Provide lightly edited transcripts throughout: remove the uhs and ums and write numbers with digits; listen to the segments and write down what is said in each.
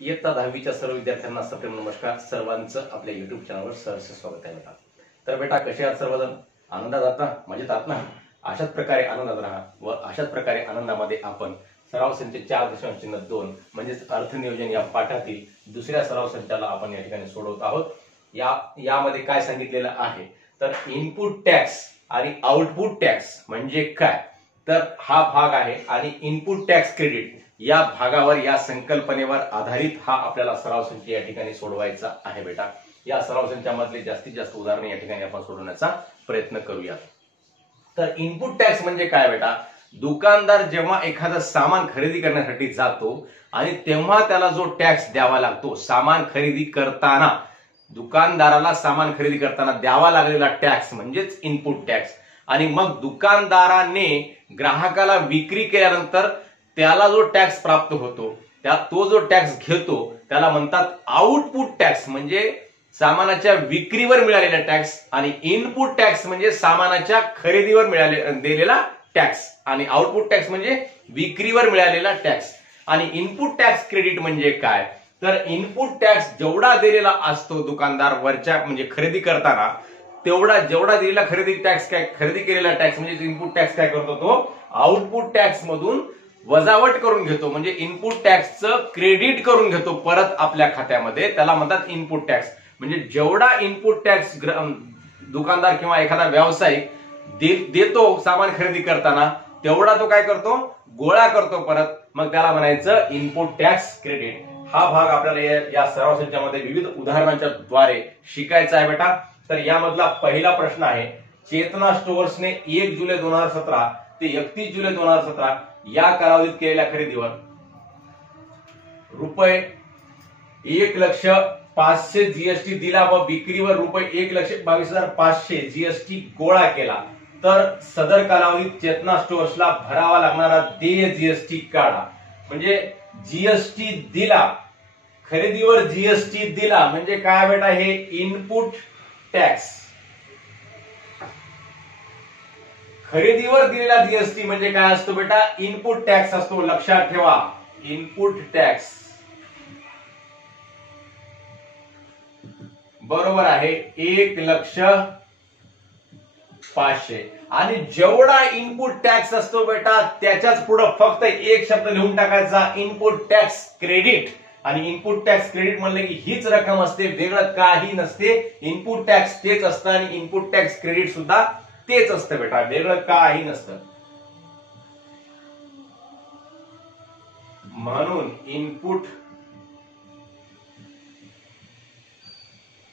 इयत्ता 10वीच्या सर्व विद्यार्थ्यांना सप्रेम नमस्कार. सर्वांचं आपल्या युट्यूब चॅनलवर सहर्ष स्वागत आहे बेटा. तर बेटा कसे आहात सर्वजण? आनंदात आहात ना? मजेत आहात ना? अशाच प्रकारे आनंदात राहा व अशाच प्रकारे आनंदामध्ये आपण सराव संच 4.2 म्हणजेच अर्थनियोजन या पाठातील दुसऱ्या सराव संचाला आपण या ठिकाणी सोडवत आहोत. यामध्ये काय सांगितलेलं आहे तर इनपुट टॅक्स आणि आउटपुट टॅक्स म्हणजे काय, तर हा भाग आहे आणि इनपुट टॅक्स क्रेडिट या भागावर या संकल्पनेवर आधारित हा आपल्याला सराव संच या ठिकाणी सोडवायचा आहे बेटा. या सराव संचामधले जास्तीत जास्त उदाहरणे या ठिकाणी आपण सोडवण्याचा प्रयत्न करूया. तर इनपुट टॅक्स म्हणजे काय बेटा? दुकानदार जेव्हा एखादं सामान खरेदी करण्यासाठी जातो आणि तेव्हा त्याला जो टॅक्स द्यावा लागतो, सामान खरेदी करताना दुकानदाराला सामान खरेदी करताना द्यावा लागलेला टॅक्स म्हणजेच इनपुट टॅक्स. आणि मग दुकानदाराने ग्राहकाला विक्री केल्यानंतर त्याला जो टॅक्स प्राप्त होतो, तो जो टॅक्स घेतो त्याला म्हणतात आउटपुट टॅक्स म्हणजे सामानाच्या विक्रीवर मिळालेला टॅक्स. आणि इनपुट टॅक्स म्हणजे सामानाच्या खरेदीवर दिलेला टॅक्स. आणि आउटपुट टॅक्स म्हणजे विक्रीवर मिळालेला टॅक्स. आणि इनपुट टॅक्स क्रेडिट म्हणजे काय, तर इनपुट टॅक्स जेवढा दिलेला असतो दुकानदार वरच्या म्हणजे खरेदी करताना, जेवढा दिलेला खरेदी केलेला टॅक्स म्हणजे इनपुट टॅक्स काय करतो, तो आउटपुट टॅक्स मधून वजावट करून घेतो. म्हणजे इनपुट टॅक्सचं क्रेडिट करून घेतो परत आपल्या खात्यामध्ये, त्याला म्हणतात इनपुट टॅक्स. म्हणजे जेवढा इनपुट टॅक्स दुकानदार किंवा एखादा व्यावसायिक देतो सामान खरेदी करताना, तेवढा तो काय करतो, गोळा करतो परत, मग त्याला म्हणायचं इनपुट टॅक्स क्रेडिट. हा भाग आपल्याला या सराव संचामध्ये विविध उदाहरणांच्या द्वारे शिकायचा आहे बेटा. तर यामधला पहिला प्रश्न आहे, चेतना स्टोअर्सने 1 जुलै 2017 ते 31 जुलै 2017 या कालावधीत केलेल्या खरेदीवर रुपये 1,05,000 जीएसटी दिला व विक्रीवर रुपये 1,22,500 जीएसटी गोळा केला, तर सदर कालावधीत चेतना स्टोअर्सला भरावा लागणारा देय जीएसटी काढा. म्हणजे जीएसटी दिला, खरेदीवर जीएसटी दिला म्हणजे काय बेटा, हे इनपुट टॅक्स. खरेदीवर दिलेला जीएसटी म्हणजे काय असतो बेटा, इनपुट टॅक्स असतो. लक्षात ठेवा, इनपुट टॅक्स बरोबर आहे 1,05,000. आणि जेवढा इनपुट टॅक्स असतो बेटा त्याच्याच पुढे फक्त एक शब्द लिहून टाकायचा, इनपुट टॅक्स क्रेडिट. आणि इनपुट टॅक्स क्रेडिट म्हणलं की हीच रक्कम असते, वेगळं काही नसते. इनपुट टॅक्स तेच असतं आणि इनपुट टॅक्स क्रेडिट सुद्धा तेच असतं बेटा, वेगळं काही नसतं. म्हणून इनपुट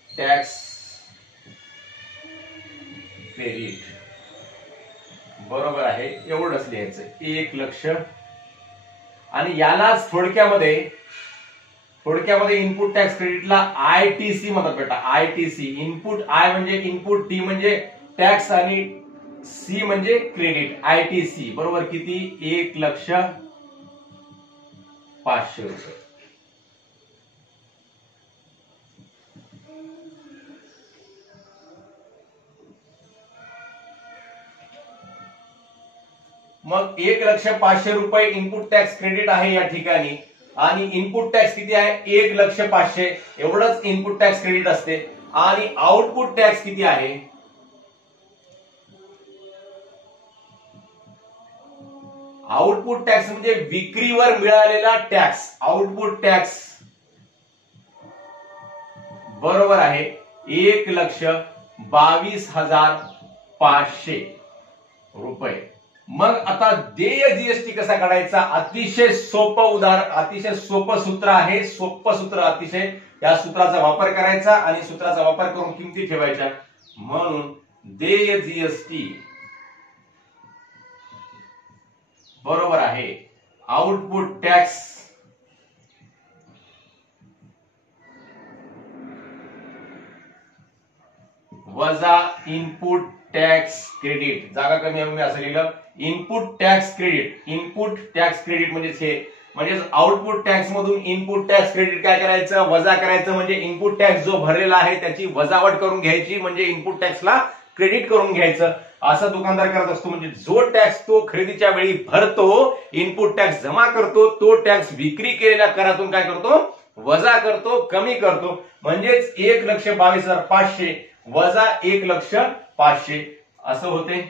टॅक्स क्रेडिट बरोबर आहे, एवढंच लिहायचं 1,00,000. आणि यालाच थोडक्यामध्ये इनपुट टॅक्स क्रेडिटला आयटीसी म्हणतात बेटा. आयटीसी, इनपुट आय म्हणजे इनपुट, टी म्हणजे टॅक्स आणि सी म्हणजे क्रेडिट. आयटीसी बरोबर किती, 1,05,000 रुपये. मग 1,05,000 रुपये इनपुट टॅक्स क्रेडिट आहे या ठिकाणी. आणि इनपुट टॅक्स किती आहे, 1,05,000 एवढंच इनपुट टॅक्स क्रेडिट असते. आणि आउटपुट टॅक्स किती आहे, आउटपुट टॅक्स म्हणजे विक्रीवर मिळालेला टॅक्स. आउटपुट टॅक्स बरोबर आहे 1,22,500 रुपये. मग आता देय जीएसटी कसा काढायचा, अतिशय सोपं उदाहरण, अतिशय सोपं सूत्र आहे, सोपं सूत्र अतिशय. या सूत्राचा वापर करायचा आणि सूत्राचा वापर करून किमती ठेवायच्या. म्हणून देय जीएसटी बरोबर आहे आउटपुट टॅक्स वजा इनपुट टॅक्स क्रेडिट. जागा कमी आहे असं लिहिलं, input tax credit. Input tax credit म्हणजे आउटपुट टॅक्स मधून इनपुट टॅक्स क्रेडिट काय करायचं, वजा करायचं. म्हणजे इनपुट टॅक्स जो भरलेला आहे त्याची वजावट करून घ्यायची, म्हणजे इनपुट टॅक्सला क्रेडिट करून घ्यायचं. असा दुकानदार करत असतो. म्हणजे जो टॅक्स तो खरेदीच्या वेळी भरतो, इनपुट टॅक्स जमा करतो, तो टॅक्स विक्री केलेल्या करातून काय करतो, वजा करतो, कमी करतो, म्हणजेच 1,22,500 वजा 1,05,000 असं होते,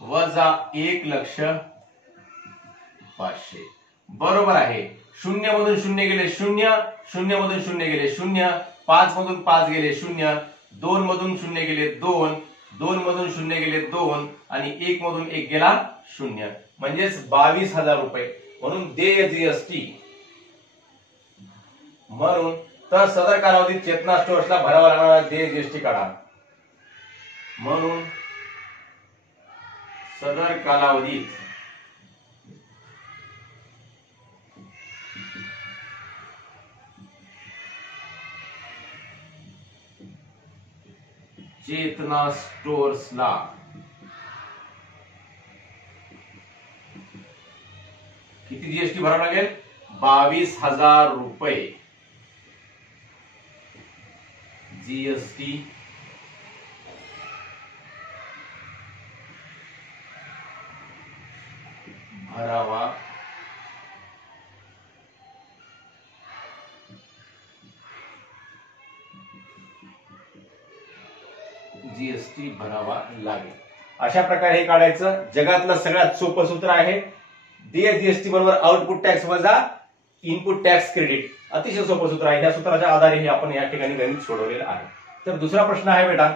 वजा 1,05,000 बरोबर आहे. 0 मधून 0 गेले 0, 0 मधून 0 गेले 0, 5 मधून 5 गेले 0, 2 मधून 0 गेले 2, 2 मधून 0 गेले 2 आणि 1 मधून 1 गेला 0, म्हणजेच 22,000 रुपये. म्हणून देय जीएसटी म्हणून तर सदर कालावधीत चेतना स्टोर्सला भरावा लागणारा देय जीएसटी काढा. म्हणून सदर कालावधीत चेतना स्टोर्सला किती जीएसटी भरावा लागेल? 22,000 रुपये जीएसटी भरावा लागेल. अशा प्रकारे हे काढायचं. जगातलं सगळ्यात सोपं सूत्र आहे. देय जीएसटी बरोबर आउटपुट टॅक्स वजा इनपुट टॅक्स क्रेडिट. अतिशय सोपं सूत्र आहे. या सूत्राच्या आधारे हे आपण या ठिकाणी गणित सोडवलेलं आहे. तर दुसरा प्रश्न आहे बेटा,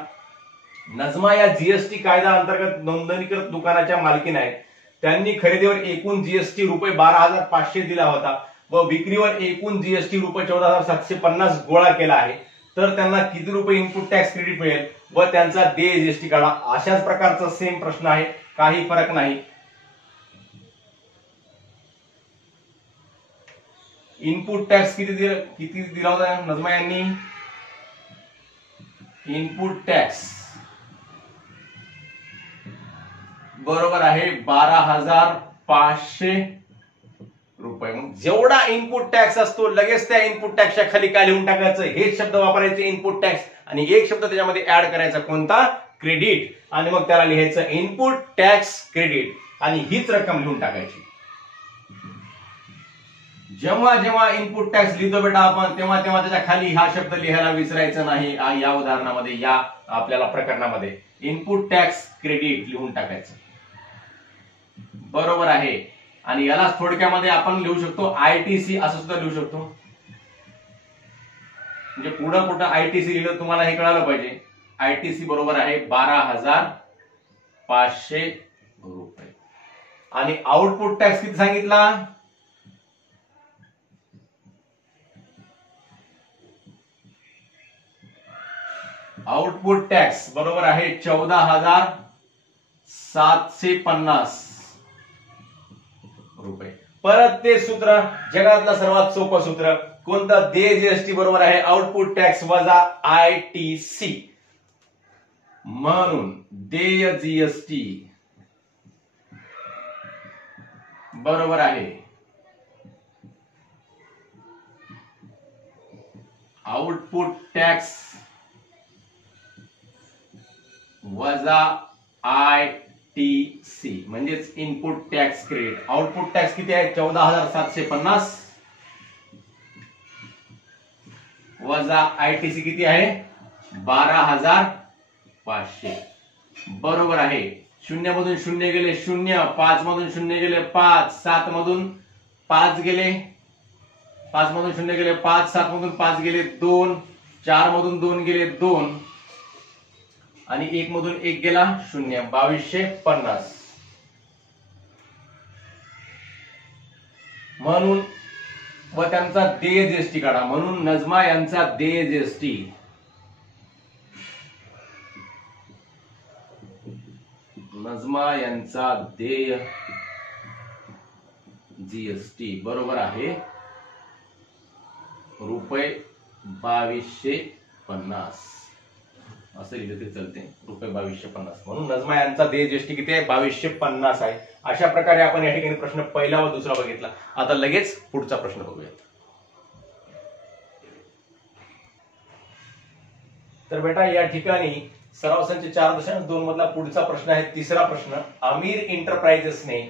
नजमा या जीएसटी कायदा अंतर्गत नोंदणीकृत दुकानाच्या मालकीण आहेत. त्यांनी खरेदीवर एकूण जीएसटी रुपये 12,500 दिला होता व विक्रीवर एकूण जीएसटी रुपये 14,750 गोळा केला आहे. तर त्यांना किती रुपये इनपुट टॅक्स क्रेडिट मिळेल व त्यांचा देय जीएसटी काढा. अशाच प्रकारचा सेम प्रश्न आहे, काही फरक नाही. इनपुट टॅक्स किती दिला होता नजमा यांनी? इनपुट टॅक्स बरोबर आहे 12,500 रुपये. जेवढा इनपुट टॅक्स असतो लगेच त्या इनपुट टॅक्सच्या खाली काय लिहून टाकायचं? हेच शब्द वापरायचे, इनपुट टॅक्स, आणि एक शब्द त्याच्यामध्ये ऍड करायचा, कोणता? क्रेडिट. आणि मग त्याला लिहायचं इनपुट टॅक्स क्रेडिट आणि हीच रक्कम लिहून टाकायची. जेव्हा जेव्हा इनपुट टॅक्स लिहितो बेटा आपण, तेव्हा तेव्हा त्याच्या खाली हा शब्द लिहायला विसरायचं नाही. या उदाहरणामध्ये, या आपल्याला प्रकरणामध्ये इनपुट टॅक्स क्रेडिट लिहून टाकायचं. बरोबर आहे. आणि याला थोडक्यामध्ये आपण लिहू शकतो आयटीसी असं सुद्धा लिहू शकतो. म्हणजे पुढं कुठं आयटीसी लिहिलं तुम्हाला हे कळालं पाहिजे. आयटीसी बरोबर आहे 12,500 रुपये. आणि आउटपुट टॅक्स किती सांगितला? आउटपुट टॅक्स बरोबर आहे 14,750 रुपये. परत ते सूत्र, जगातलं सर्वात सोपं सूत्र कोणतं? देय जीएसटी बरोबर आहे आउटपुट टॅक्स वजा आयटीसी. म्हणून देय जीएसटी बरोबर आहे आउटपुट टॅक्स वजा आयटीसी, म्हणजेच input tax credit. Output tax किती आहे? 14,750 वजा आयटीसी किती आहे? 12,500. बरोबर आहे. 0 मधून 0 गेले 0, 5 मधून 0 गेले 5, 7 मधून 5 गेले, 5 मधून 0 गेले 5, 7 मधून 5 गेले 2, 4 मधून 2 गेले 2 आणि 1 मधून 1 गेला 0, 2250. म्हणून व त्यांचा देय जीएसटी काढा. म्हणून नजमा यांचा देय जीएसटी देय जीएसटी बरोबर आहे रुपये 2250. असं लिहिलं तरी चालते, रुपये 2250. म्हणून नजमा यांचा देय जीएसटी किती आहे? 2250 आहे. अशा प्रकारे आपण या ठिकाणी प्रश्न पहिला व दुसरा बघितला. आता लगेच पुढचा प्रश्न बघूयात. तर बेटा या ठिकाणी सराव संच 4.2 मधला पुढचा प्रश्न आहे, तिसरा प्रश्न. आमिर एंटरप्राइजेसने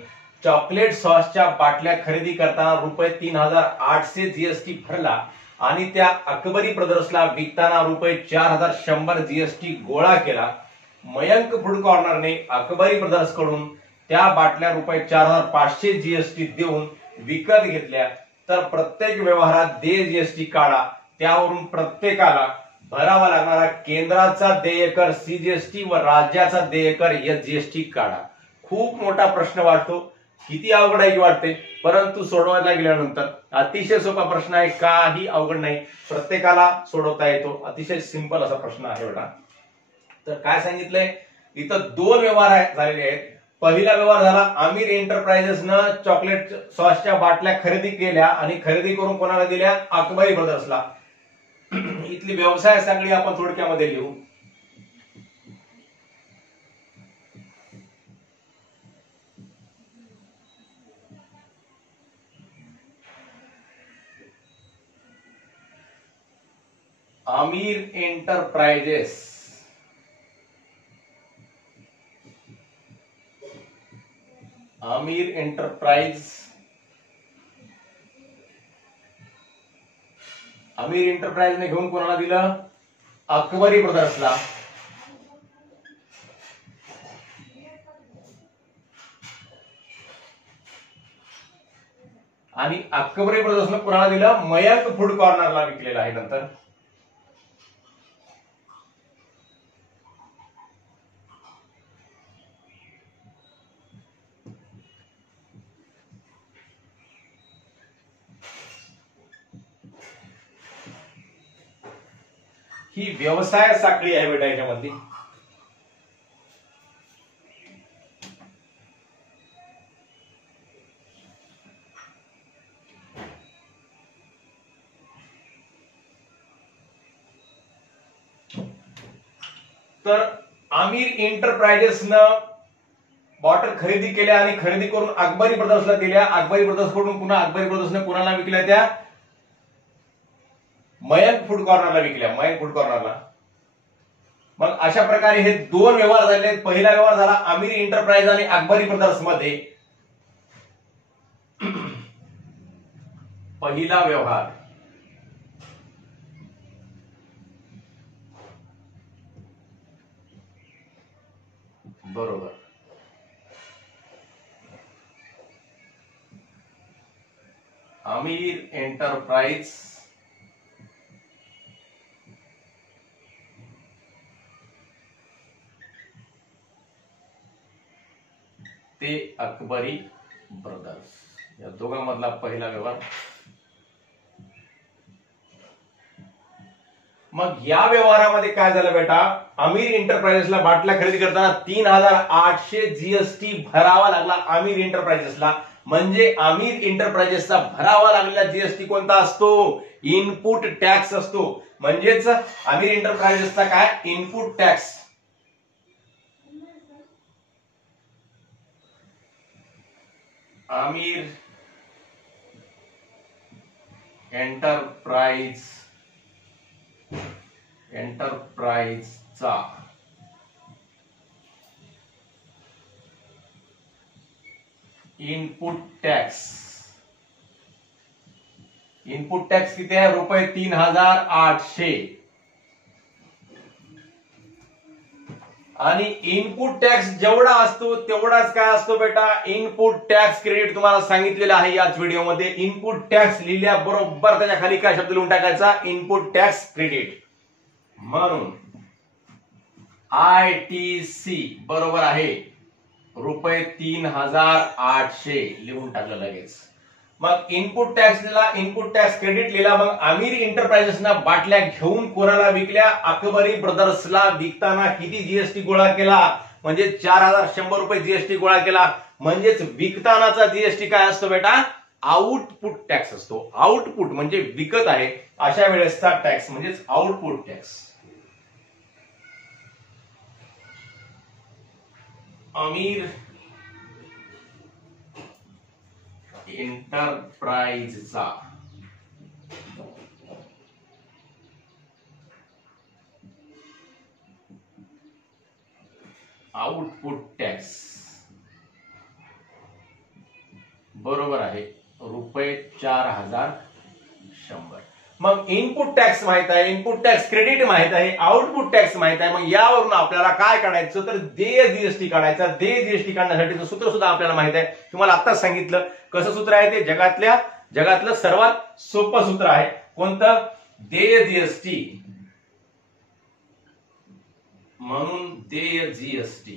चॉकलेट सॉसच्या बाटल्या खरेदी करताना ₹3,800 जीएसटी भरला आणि त्या अकबरी ब्रदर्सला विकताना ₹4,100 जीएसटी गोळा केला. मयंक फूड कॉर्नरने अकबरी ब्रदर्स कडून त्या बाटल्या ₹4,500 जीएसटी देऊन विकत घेतल्या तर प्रत्येक व्यवहारात देय जीएसटी काढा. त्यावरून प्रत्येकाला भरावा लागणारा केंद्राचा देयकर सीजीएसटी व राज्याचा देयकर एसजीएसटी काढा. खूप मोठा प्रश्न वाटतो, किती अवघड आहे की वाटते, परंतु सोडवायला गेल्यानंतर अतिशय सोपा प्रश्न आहे, काही अवघड नाही, प्रत्येकाला सोडवता येतो. अतिशय सिंपल असा प्रश्न आहे बेटा. तर काय सांगितलंय इथं, 2 व्यवहार झालेले आहेत. पहिला व्यवहार झाला, आमिर एंटरप्राइजेसनं चॉकलेट सॉसच्या बाटल्या खरेदी केल्या आणि खरेदी करून कोणाला दिल्या? अकबरी ब्रदर्सला. इथली व्यवसाय साखळी आपण थोडक्यामध्ये लिहू. आमिर एंटरप्राइजेस आमिर एंटरप्राइजने घेऊन कोणाला दिलं? अकबरी ब्रदर्सला. आणि अकबरी ब्रदर्सने कोणाला दिलं? मयंक फूड कॉर्नरला विकलेलं आहे. नंतर ही व्यवसाय साखळी आहे बेटा याच्यामध्ये. तर आमिर एंटरप्राइजेसनं बॉटल खरेदी केल्या आणि खरेदी करून अकबरी ब्रदर्सला दिल्या. अकबरी ब्रदर्स कडून पुन्हा अकबरी ब्रदर्सने कोणाला विकल्या? त्या मयंक फूड कॉर्नरला विकल्या. मयंक फूड कॉर्नरला. मग अशा प्रकारे हे 2 व्यवहार झाले. पहिला व्यवहार झाला आमिर एंटरप्राइज आणि अकबरी ब्रदर्स मध्ये. पहिला व्यवहार बरोबर. आमिर एंटरप्राइज ते अकबरी ब्रदर्स, या दोघांमधला पहिला व्यवहार. मग या व्यवहारामध्ये काय झालं बेटा? आमिर एंटरप्राइजेसला बाटल्या खरेदी करताना 3,800 जीएसटी भरावा लागला आमिर एंटरप्राइजेसला. म्हणजे आमिर एंटरप्राइजेसचा भरावा लागलेला जीएसटी कोणता असतो? इनपुट टॅक्स असतो. म्हणजेच आमिर एंटरप्राइजेसचा काय? Input tax. आमिर एंटरप्राइजचा इनपुट टॅक्स किती आहे? ₹3,800. आणि इनपुट टॅक्स जेवढा असतो तेवढाच काय असतो बेटा? Input tax credit. तुम्हाला सांगितलेलं आहे याच व्हिडिओमध्ये. इनपुट टॅक्स लिहिल्याबरोबर त्याच्या खाली काय शब्द लिहून टाकायचा? Input tax credit. म्हणून ITC बरोबर आहे ₹3,800 लिहून टाकलं लगेच. मग इनपुट टॅक्स लिहिला, इनपुट टॅक्स क्रेडिट लिहिला. मग आमिर एंटरप्राइजेसना बाटल्या घेऊन कोणाला विकल्या? अकबरी ब्रदर्सला. विकताना किती जीएसटी गोळा केला? म्हणजे ₹4,100 जीएसटी गोळा केला. म्हणजेच विकतानाचा जीएसटी काय असतो बेटा? आउटपुट टॅक्स असतो. आउटपुट म्हणजे विकत आहे अशा वेळेसचा टॅक्स म्हणजेच आउटपुट टॅक्स. आमिर एंटरप्राइजचा आउटपुट टॅक्स बरोबर आहे ₹4,100. मग इनपुट टॅक्स माहित आहे, इनपुट टॅक्स क्रेडिट माहित आहे, आउटपुट टॅक्स माहित आहे. मग यावरून आपल्याला काय काढायचं तर देय जीएसटी काढायचा. देय जीएसटी काढण्यासाठीचं सूत्र सुद्धा आपल्याला माहित आहे. तुम्हाला आत्ताच सांगितलं कसं सूत्र आहे ते. जगातलं सर्वात सोपं सूत्र आहे. कोणतं? देय जीएसटी. म्हणून देय जीएसटी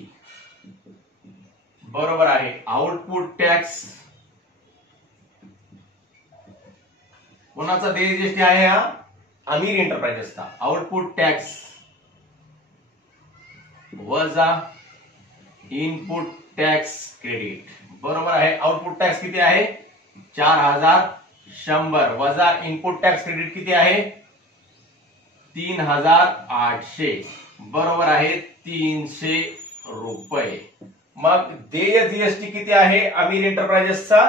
बरोबर आहे आउटपुट टॅक्स. कोणाचा देय जीएसटी आहे हा? अमीर एंटरप्राइजेसचा. आउटपुट टॅक्स वजा इनपुट टॅक्स क्रेडिट बरोबर आहे. आउटपुट टॅक्स किती आहे? 4,100 वजा इनपुट टॅक्स क्रेडिट किती आहे? 3,800 बरोबर आहे 300 रुपये. मग देय जीएसटी किती आहे अमीर एंटरप्राइजेसचा?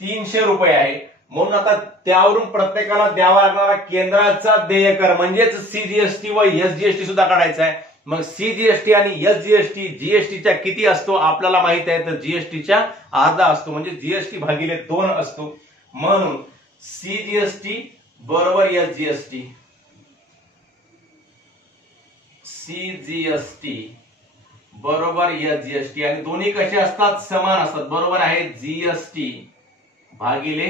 300 रुपये आहे. म्हणून आता त्यावरून प्रत्येकाला द्यावा लागणारा केंद्राचा देय कर म्हणजेच सीजीएसटी व एसजीएसटी सुद्धा काढायचा आहे. मग सीजीएसटी आणि एसजीएसटी जीएसटीच्या किती असतो आपल्याला माहित आहे. तर जीएसटीच्या अर्धा असतो म्हणजे जीएसटी भागिले 2 असतो. म्हणून सीजीएसटी बरोबर एसजीएसटी. सीजीएसटी बरोबर एसजीएसटी आणि दोन्ही कसे असतात? समान असतात बरोबर आहे. जीएसटी भागिले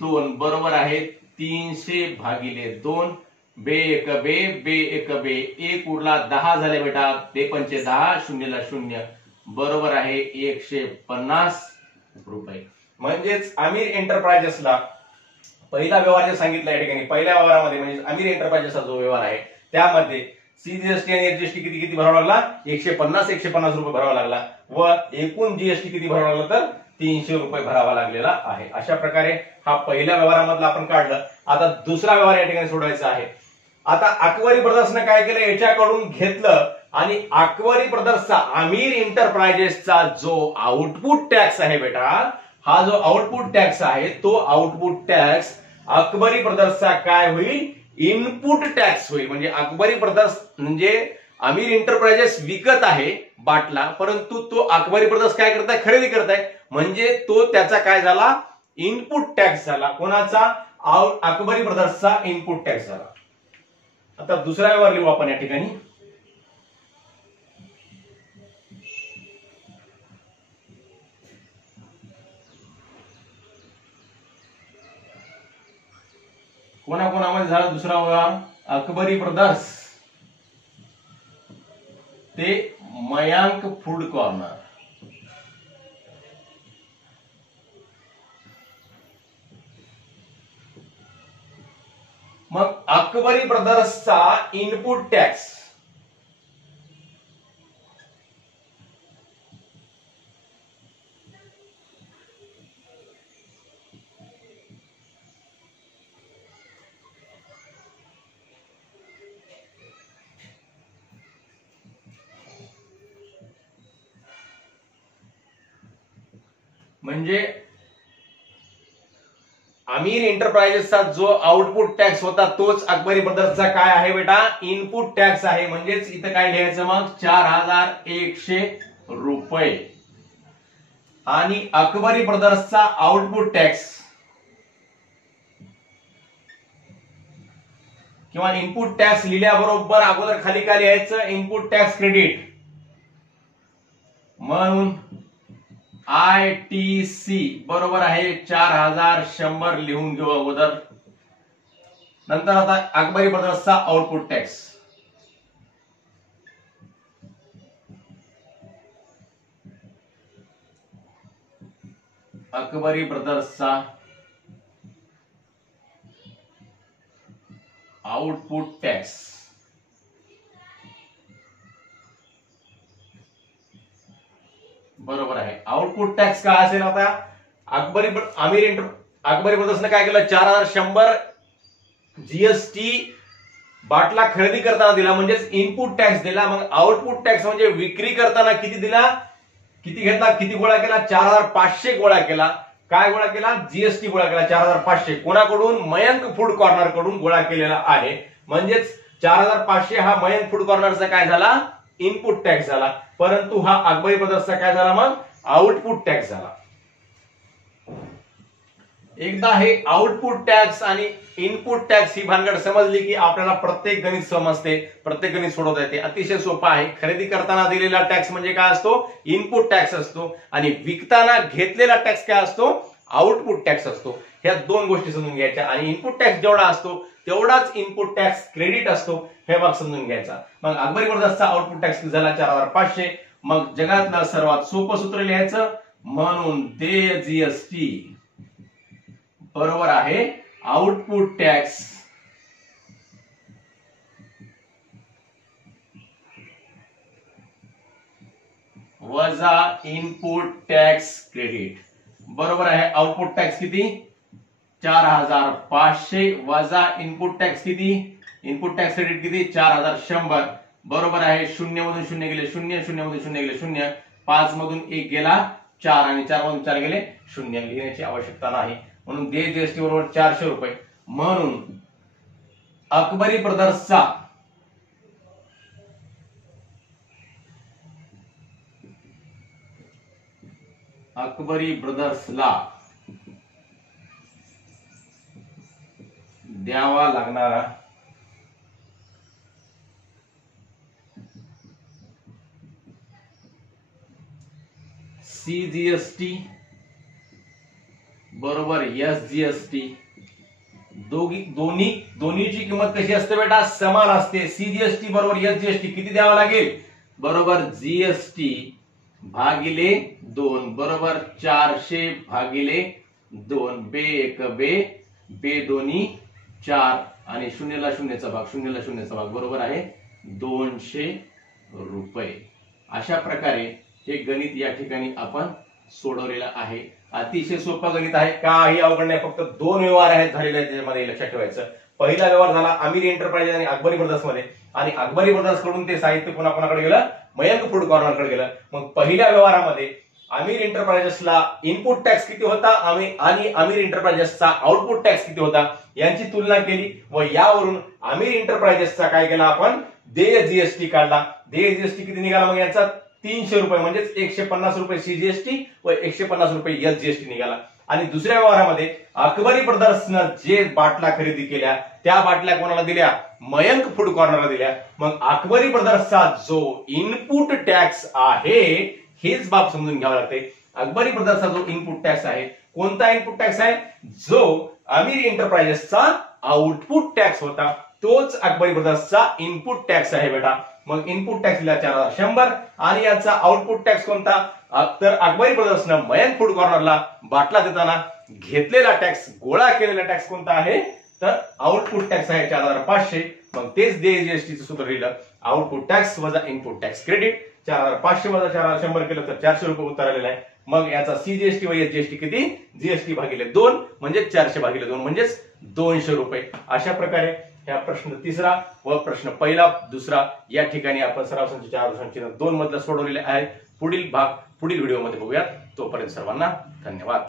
2 बरोबर आहे 300 भागिले 2. बे एक बे बे एक बे 1 उरला 10 झाले बेटा. ते 5 10 शून्यला 0 बरोबर आहे 150 रुपये. म्हणजेच अमीर एंटरप्राइजेसला पहिला व्यवहार जे सांगितला या ठिकाणी पहिल्या व्यवहारामध्ये म्हणजे अमीर एंटरप्राइजेसचा जो व्यवहार आहे त्यामध्ये सीजीएसटी आणि एसजीएसटी किती भरावा लागला? 150 रुपये भरावा लागला व एकूण जीएसटी किती भरावा लागला तर 300 रुपये भरावा लागलेला आहे. अशा प्रकारे हा पहिल्या व्यवहारामधला आपण काढलं. आता दुसरा व्यवहार या ठिकाणी सोडवायचा आहे. आता अकबरी ब्रदर्सने काय केलं? याच्याकडून घेतलं आणि अकबरी ब्रदर्सचा अमीर एंटरप्राइजेसचा जो आउटपुट टॅक्स आहे बेटा, हा जो आउटपुट टॅक्स आहे तो आउटपुट टॅक्स अकबरी ब्रदर्सचा काय होईल? इनपुट टॅक्स होईल. म्हणजे अकबरी ब्रदर्स म्हणजे अमीर एंटरप्राइजेस विकत आहे बाटला परंतु तो अकबरी ब्रदर्स काय करताय? खरेदी करताय. म्हणजे तो त्याचा काय झाला? इनपुट टॅक्स झाला. कोणाचा? अकबरी ब्रदर्सचा इनपुट टॅक्स झाला. आता दुसरा व्यवहार लिहू आपण या ठिकाणी. कोणाकोणामध्ये झाला दुसरा व्यवहार? अकबरी ब्रदर्स ते मयांक फूड कॉर्नर. मग अकबरी ब्रदर्सचा इनपुट टॅक्स म्हणजे अमीर एंटरप्राइजेसचा जो आउटपुट टॅक्स होता तोच अकबरी ब्रदर्सचा काय आहे बेटा? इनपुट टॅक्स आहे. म्हणजेच इथं काय लिहायचं मग? 4,100 रुपये. आणि अकबरी ब्रदर्सचा आउटपुट टॅक्स किंवा इनपुट टॅक्स लिहिल्याबरोबर अगोदर खाली काय लिहायचं? Input tax credit. म्हणून ITC बरोबर आहे 4,100 लिहून घेऊ अगोदर. नंतर आता अकबरी ब्रदर्सचा आउटपुट टॅक्स. अकबरी ब्रदर्सचा आउटपुट टॅक्स बरोबर आहे. आउटपुट टॅक्स काय असेल? आता अकबरी ब्रदर्सने काय केलं? 4,100 जीएसटी बाटला खरेदी करताना दिला म्हणजेच इनपुट टॅक्स दिला. मग आउटपुट टॅक्स म्हणजे विक्री करताना किती दिला? किती घेतला? किती गोळा केला? 4,500 गोळा केला. काय गोळा केला? जीएसटी गोळा केला 4,500. कोणाकडून? मयंक फूड कॉर्नर कडून गोळा केलेला आहे. म्हणजेच 4,500 हा मयंक फूड कॉर्नरचा काय झाला? इनपुट टॅक्स झाला. परंतु हा अकबरी ब्रदर्सचा काय झाला? मग आउटपुट टॅक्स झाला. एकदा हे आउटपुट टॅक्स आणि इनपुट टॅक्स ही भानगड समजली की आपल्याला प्रत्येक गणित समजते, प्रत्येक गणित सोडवता येते. अतिशय सोपं आहे. खरेदी करताना दिलेला टॅक्स म्हणजे काय असतो? इनपुट टॅक्स असतो. आणि विकताना घेतलेला टॅक्स काय असतो? आउटपुट टॅक्स असतो. ह्या दोन गोष्टी समजून घ्यायच्या. आणि इनपुट टॅक्स जेवढा असतो तेवढाच इनपुट टॅक्स क्रेडिट असतो, हे भाग समजून घ्यायचा. मग अकबरी बर्दास्तचा आउटपुट टॅक्स झाला 4500. मग जगातलं सर्वात सोपं सूत्र लिहायचं, म्हणून देय जीएसटी बरोबर आहे आउटपुट टॅक्स वजा इनपुट टॅक्स क्रेडिट. बरोबर आहे. आउटपुट टॅक्स किती? 4500 वजा इनपुट टॅक्स किती? इनपुट टॅक्स क्रेडिट किती? 4100. बरोबर आहे. 0 मधून 0 गेले 0, 0 मधून 0 गेले 0, 5 मधून 1 गेला 4 आणि 4 मधून 4 गेले 0. लिहिण्याची आवश्यकता नाही. म्हणून देय जीएसटी बरोबर 400 रुपये. म्हणून अकबरी ब्रदर्सचा अकबरी ब्रदर्सला द्यावा लागणारा सीजीएसटी बरोबर एसजीएसटी. दोन्हीची किंमत कशी असते बेटा? समान असते. सीजीएसटी बरोबर एसजीएसटी किती द्यावा लागेल? बरोबर जीएसटी भागिले 2 बरोबर 400 भागिले 2. बे 1 बे, बे दोन्ही 4 आणि शून्यला शून्यचा भाग, शून्यला शून्यचा भाग बरोबर आहे 200 रुपये. अशा प्रकारे हे गणित या ठिकाणी आपण सोडवलेलं आहे. अतिशय सोपं गणित आहे, काही अवघड नाही. फक्त 2 व्यवहार आहेत झालेले आहेत त्याच्यामध्ये, लक्षात ठेवायचं. पहिला व्यवहार झाला अमीर एंटरप्राइजेस आणि अकबरी ब्रदर्स मध्ये, आणि अकबरी ब्रदर्स कडून ते साहित्य पुन्हा कोणाकडे गेलं? मयंक फूड कॉर्नरकडे गेलं. मग पहिल्या व्यवहारामध्ये अमीर एंटरप्राइजेसला इनपुट टॅक्स किती होता आणि अमीर एंटरप्राइजेसचा आउटपुट टॅक्स किती होता यांची तुलना केली, व यावरून अमीर एंटरप्राइजेसचा काय केला आपण? देय जीएसटी काढला. देय जीएसटी किती निघाला मग याचा? 300 रुपये, म्हणजेच 150 रुपये सीजीएसटी व 150 रुपये एसजीएसटी निघाला. आणि दुसऱ्या व्यवहारामध्ये अकबरी ब्रदर्सनं जे बाटल्या खरेदी केल्या त्या बाटल्या कोणाला दिल्या? मयंक फूड कॉर्नरला दिल्या. मग अकबरी ब्रदर्सचा जो इनपुट टॅक्स आहे हेच बाब समजून घ्यावं लागते. अकबरी ब्रदर्सचा जो इनपुट टॅक्स आहे, कोणता इनपुट टॅक्स आहे? जो अमीर एंटरप्राइजेसचा आउटपुट टॅक्स होता तोच अकबरी ब्रदर्सचा इनपुट टॅक्स आहे बेटा. मग इनपुट टॅक्स दिला 4100 आणि याचा आउटपुट टॅक्स कोणता? तर अकबरी ब्रदर्सनं मयंक फूड कॉर्नरला बाटला देताना घेतलेला टॅक्स, गोळा केलेला टॅक्स कोणता आहे? तर आउटपुट टॅक्स आहे 4500. मग तेच देय जीएसटीचं सूत्र लिहिलं, आउटपुट टॅक्स वजा इनपुट टॅक्स क्रेडिट. 4500 वजा 4100 केलं तर 400 रुपये उत्तर आलेलं आहे. मग याचा सीजीएसटी व एसजीएसटी किती? जीएसटी भागिले 2 म्हणजे 400 भागिले 2 म्हणजेच 200 रुपये. अशा प्रकारे ह्या प्रश्न तिसरा व प्रश्न पहिला दुसरा या ठिकाणी आपण सराव संच 4 मधला सोडवलेले आहे. पुढील भाग पुढील व्हिडिओमध्ये बघूयात. तोपर्यंत सर्वांना धन्यवाद.